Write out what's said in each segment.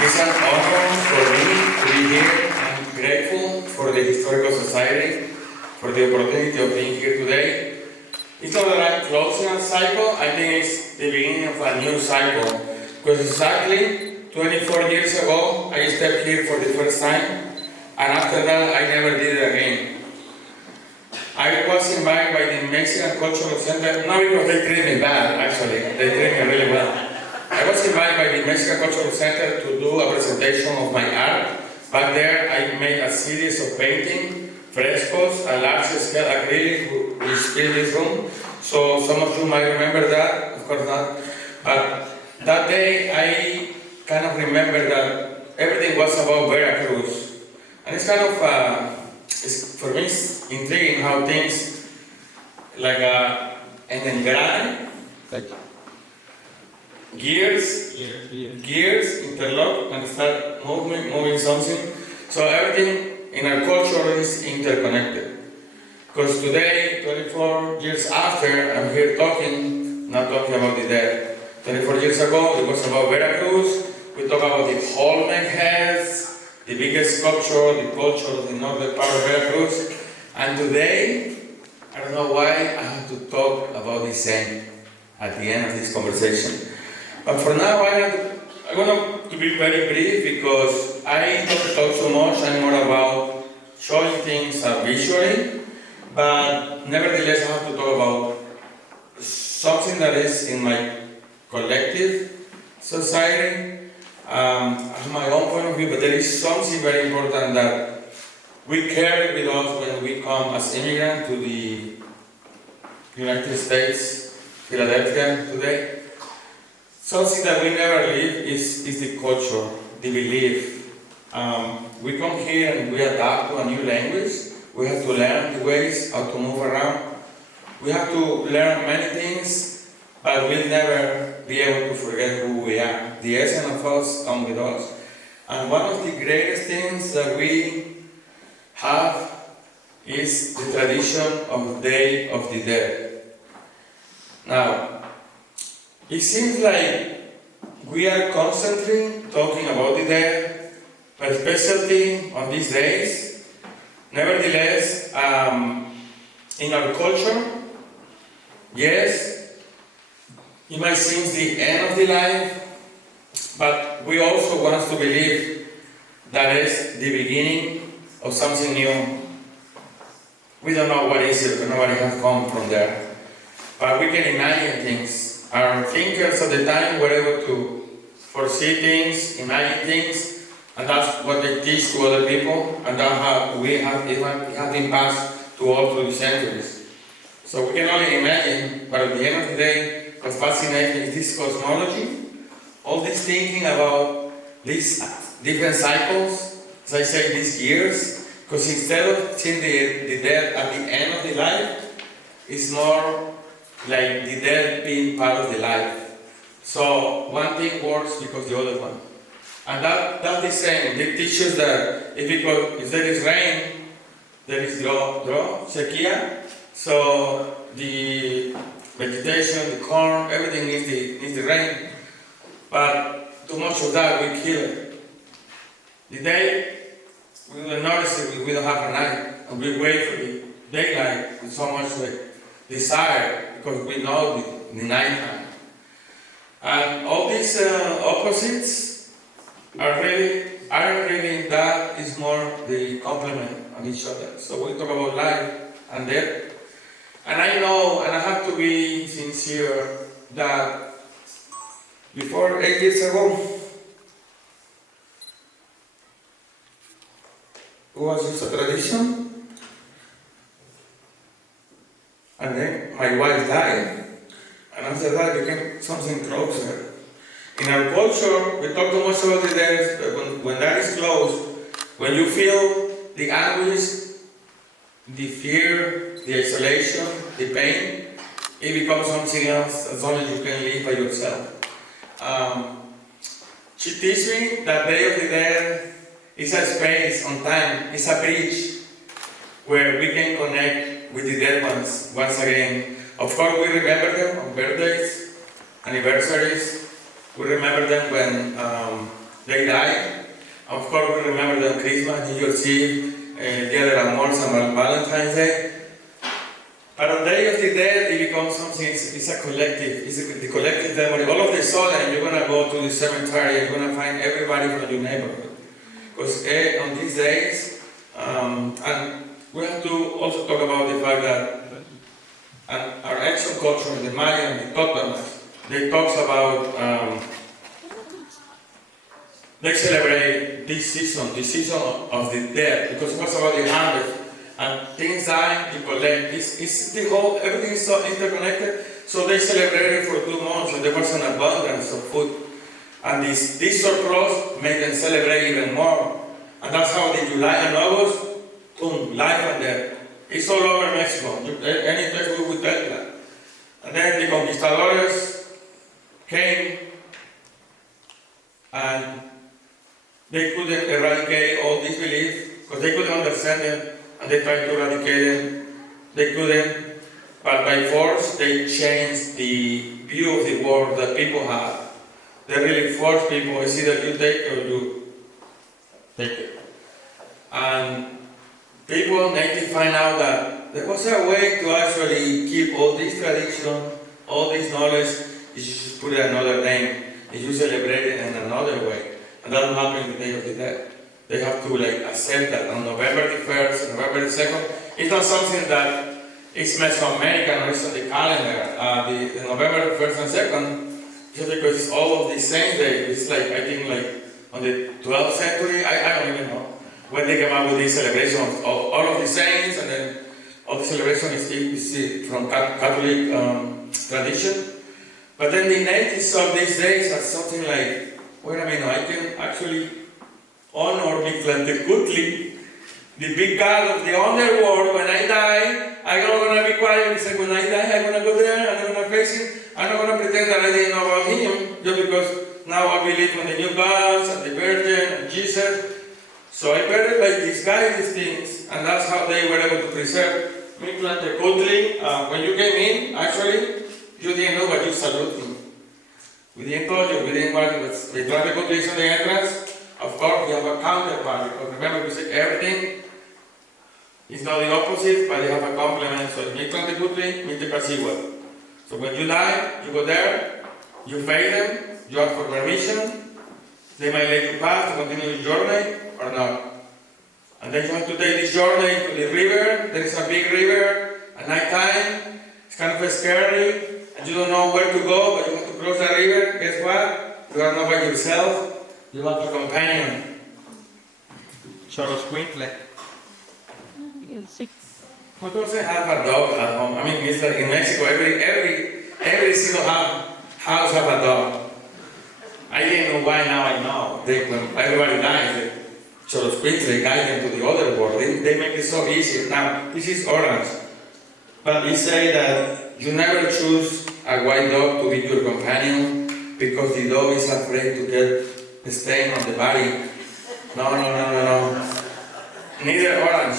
It's an honor for me to be here. I'm grateful for the Historical Society for the opportunity of being here today. It's not that I'm closing a cycle, I think it's the beginning of a new cycle. Because exactly 24 years ago, I stepped here for the first time, and after that, I never did it again. I was invited by the Mexican Cultural Center, not because they treated me bad, actually, they treated me really well. I was invited by the Mexican Cultural Center to do a presentation of my art. Back there, I made a series of painting, frescoes, a large-scale acrylic which filled this room. So some of you might remember that, of course not. But that day, I kind of remember that everything was about Veracruz. And it's kind of, for me, it's intriguing how things like an engrane, like gears interlock and start moving something. So everything in our culture is interconnected. Because today, 24 years after, I'm here not talking about the dead. 24 years ago, it was about Veracruz. We talk about the Olmec heads, the biggest sculpture, the culture of the northern part of Veracruz. And today, I don't know why, I have to talk about the same at the end of this conversation. But for now, I want to be very brief because I don't talk so much. I'm more about showing things visually, but nevertheless, I have to talk about something that is in my collective society. I have my own point of view, but there is something very important that we carry with us when we come as immigrants to the United States, Philadelphia today. Something that we never leave is the culture, the belief. We come here and we adapt to a new language. We have to learn the ways how to move around. We have to learn many things, but we'll never be able to forget who we are. The essence of us comes with us. And one of the greatest things that we have is the tradition of Day of the Dead. Now, it seems like we are constantly talking about the dead, but especially on these days. Nevertheless, in our culture, yes, it might seem the end of the life, but we also want to believe that is the beginning of something new. We don't know what is it, nobody has come from there, but we can imagine things. Our thinkers at the time were able to foresee things, imagine things, and that's what they teach to other people, and that's how we have been passed to all through the centuries. So we can only imagine, but at the end of the day, what's fascinating is this cosmology, all this thinking about these different cycles, as I say, these years, because instead of seeing the death at the end of the life, it's more like the death being part of the life. So one thing works because the other one. And that's the same. They teach us that if there is rain, there is sequía. So the vegetation, the corn, everything needs the rain. But too much of that, we kill it. The day, we will notice it, we don't have a night. And we wait for the daylight with so much desire, because we know the nighttime. And all these opposites aren't really, that is more the complement of each other. So we talk about life and death. And I know, and I have to be sincere, that before 8 years ago, it was just a tradition. And then my wife died, and after that it became something closer. In our culture, we talk too much about the death, but when that is close, when you feel the anguish, the fear, the isolation, the pain, it becomes something else as long as you can live by yourself. She teaches me that Day of the Dead is a space on time, it's a bridge where we can connect with the dead ones once again. Of course, we remember them on birthdays, anniversaries. We remember them when they died. Of course, we remember them Christmas, New Year's Eve, Dia de Amor, and Valentine's Day. But on the Day of the Dead, it becomes something, it's a collective, the collective memory. All of a sudden, you're going to go to the cemetery and you're going to find everybody from your neighborhood. Because on these days, and we have to also talk about the fact that our ancient culture, the Maya and the Totems, they talk about, they celebrate this season of the dead, because it was about the harvest. And things die, you collect. It's the whole, everything is so interconnected. So they celebrated for 2 months, and there was an abundance of food. And this surplus made them celebrate even more. And that's how the July and August, boom, life and death. It's all over Mexico. Any place we would tell you that. And then the conquistadores came, and they couldn't eradicate all these beliefs because they couldn't understand them. And they tried to eradicate them, they couldn't, but by force they changed the view of the world that people have. They really forced people, it's either you take it or you take it. And people need to find out that there was a way to actually keep all this tradition, all this knowledge, you should put it another name, you should celebrate it in another way. And that will happen the Day of the Dead. They have to accept that on November the 1st and November the 2nd. It's not something that is Mesoamerican or it's on the calendar. The November the 1st and 2nd, just because it's all of the same day. It's I think on the 12th century, I don't even know, when they came up with this celebration of all of the saints, and then all the celebration is from Catholic tradition. But then the natives of these days are something like, wait a minute, I can actually honor Mictlantecutli, the big god of the underworld. When I die, I'm not going to be quiet. He said, when I die, I'm going to go there and I'm going to face him. I'm not going to pretend that I didn't know about him, just because now I believe in the new gods and the Virgin and Jesus. So I better disguise these things, and that's how they were able to preserve Mictlantecutli. When you came in, actually, you didn't know, but you salute him. We didn't tell you, we didn't want you, but Mictlantecutli is in the entrance. Of course, we have a counterpart, because remember we say everything is not the opposite, but they have a complement. So Mictlantecutli, Mictecacigua. So when you die, you go there, you pay them, you ask for permission, they might let you pass to continue your journey or not. And then you have to take this journey to the river. There is a big river at night time. It's kind of scary, and you don't know where to go, but you have to cross the river. Guess what? You are not by yourself. You have a companion. Xoloscuintle. Who doesn't have a dog at home? I mean, it's like in Mexico, every single house have a dog. I didn't know why, now I know. When everybody dies, Xoloscuintle guide them to the other world. They make it so easy. Now, this is orange. But we say that you never choose a white dog to be your companion because the dog is afraid to get the stain on the body. No. Neither orange.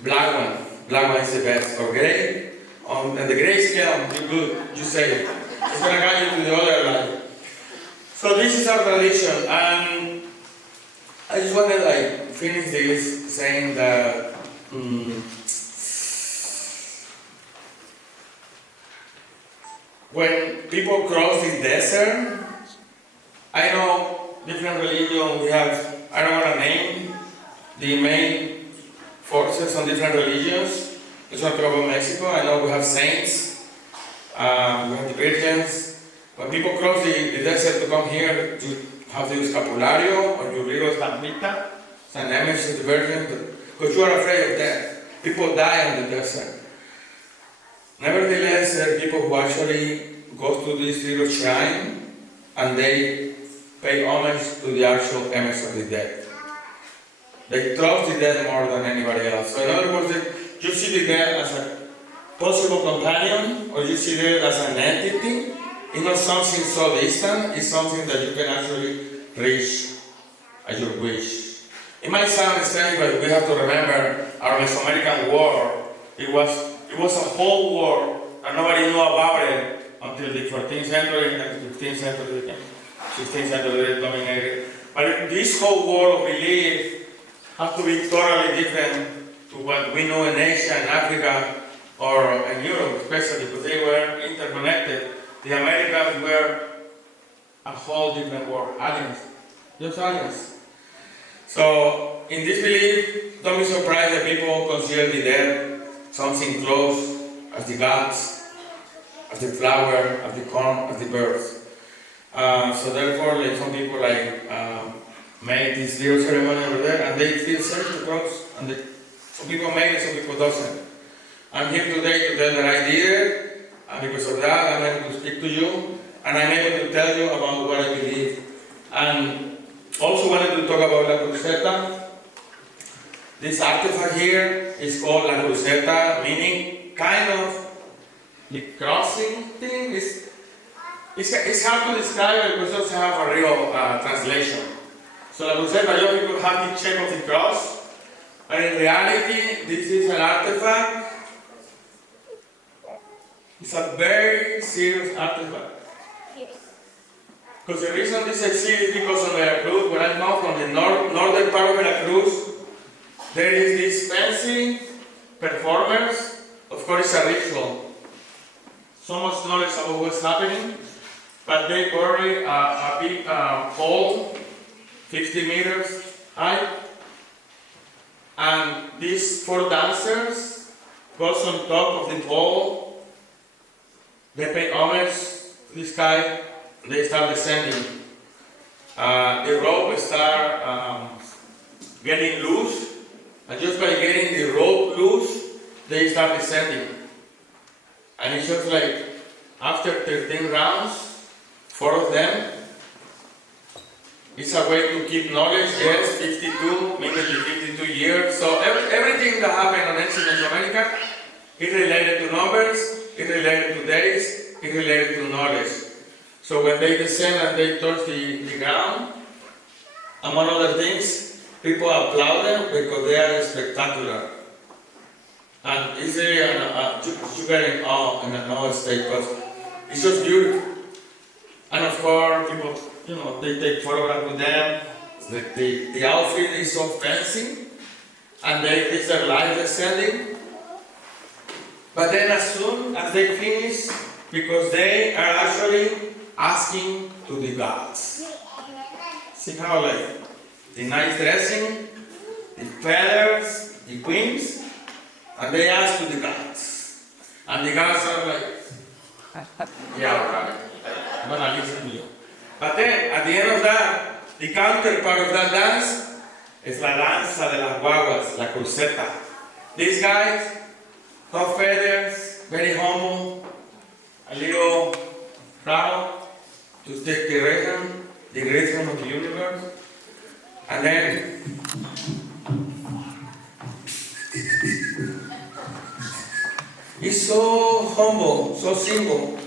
Black one. Black one is the best. Or gray. And the gray scale, you're good. You say it. It's going to guide you to the other life. So this is our tradition. And I just want to finish this saying that when people cross the desert, I know different religions, we have, I don't want to name the main forces on different religions. Let's not talk about Mexico. I know we have saints, we have the virgins. When people cross the desert to come here, you have the escapulario or you read Estampita, San Nemesis, the Virgin, because you are afraid of death. People die on the desert. Nevertheless, there are people who actually go to this little shrine and they pay homage to the actual image of the dead. They trust the dead more than anybody else. So in other words, you see the dead as a possible companion, or you see it as an entity. It's not something so distant, it's something that you can actually reach at your wish. It might sound strange, but we have to remember our Mesoamerican war. It was a whole war, and nobody knew about it until the 14th century and the 15th century. 16th century dominated. But this whole world of belief has to be totally different to what we know in Asia and Africa or in Europe especially, because they were interconnected. The Americans were a whole different world, aliens, just aliens. So in this belief, don't be surprised that people consider the dead something close as the gods, as the flower, as the corn, as the birds. So therefore, like some people make this little ceremony over there, and they feel safe to cross. And some people make it, some people doesn't. I'm here today to tell that I did it, and because of that, I'm able to speak to you, and I'm able to tell you about what I believe. And also wanted to talk about La Cruceta. This artifact here is called La Cruceta, meaning kind of the crossing thing. It's hard to describe because it doesn't have a real translation. So La Cruceta, young people have the shape of the cross, but in reality, this is an artifact. It's a very serious artifact. Because the reason this exists is because of Veracruz, where I'm now from the northern part of Veracruz, there is this fancy performance. Of course, it's a ritual. So much knowledge about what's happening, but they bury a big pole, 50 meters high, and these 4 dancers goes on top of the pole. They pay homage to this guy. They start descending. The rope start getting loose, and just by getting the rope loose, they start descending. And it's just like after 13 rounds, 4 of them. It's a way to keep knowledge. Yes, 52, maybe 52 years. So everything that happened on ancient Mesoamerica is related to numbers, is related to days, is related to knowledge. So when they descend and they touch the ground, among other things, people applaud them because they are spectacular. And it's really you get in awe state because it's just beautiful. And of course, people, they take photographs with them. The outfit is so fancy, and it's their life descending. But then as soon as they finish, because they are actually asking to the gods. See how the nice dressing, the feathers, the queens, and they ask to the gods. And the gods are like, yeah, right, I'm gonna listen to you. But then, at the end of that, the counterpart of that dance is la danza de las guaguas, la cruceta. These guys have feathers, very humble, a little proud to take the rhythm of the universe. And then, it's so humble, so simple.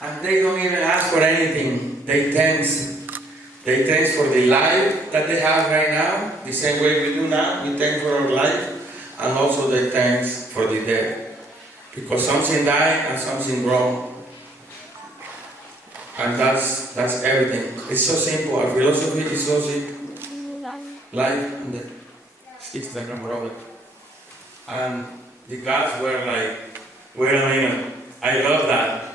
And they don't even ask for anything. They thanks for the life that they have right now, the same way we do now. We thank for our life, and also they thanks for the death. Because something died and something wrong. And that's everything. It's so simple. Our philosophy is so simple. Life and death. It's the number of it. And the gods were like, wait a minute, I love that.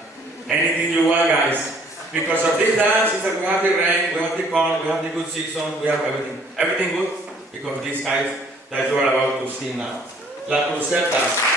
Anything you want, guys. Because of this dance, is that we have the rain, we have the corn, we have the good season, we have everything. Everything good because of these guys that you are about to see now. La Cruceta.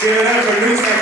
Give it up for Luis.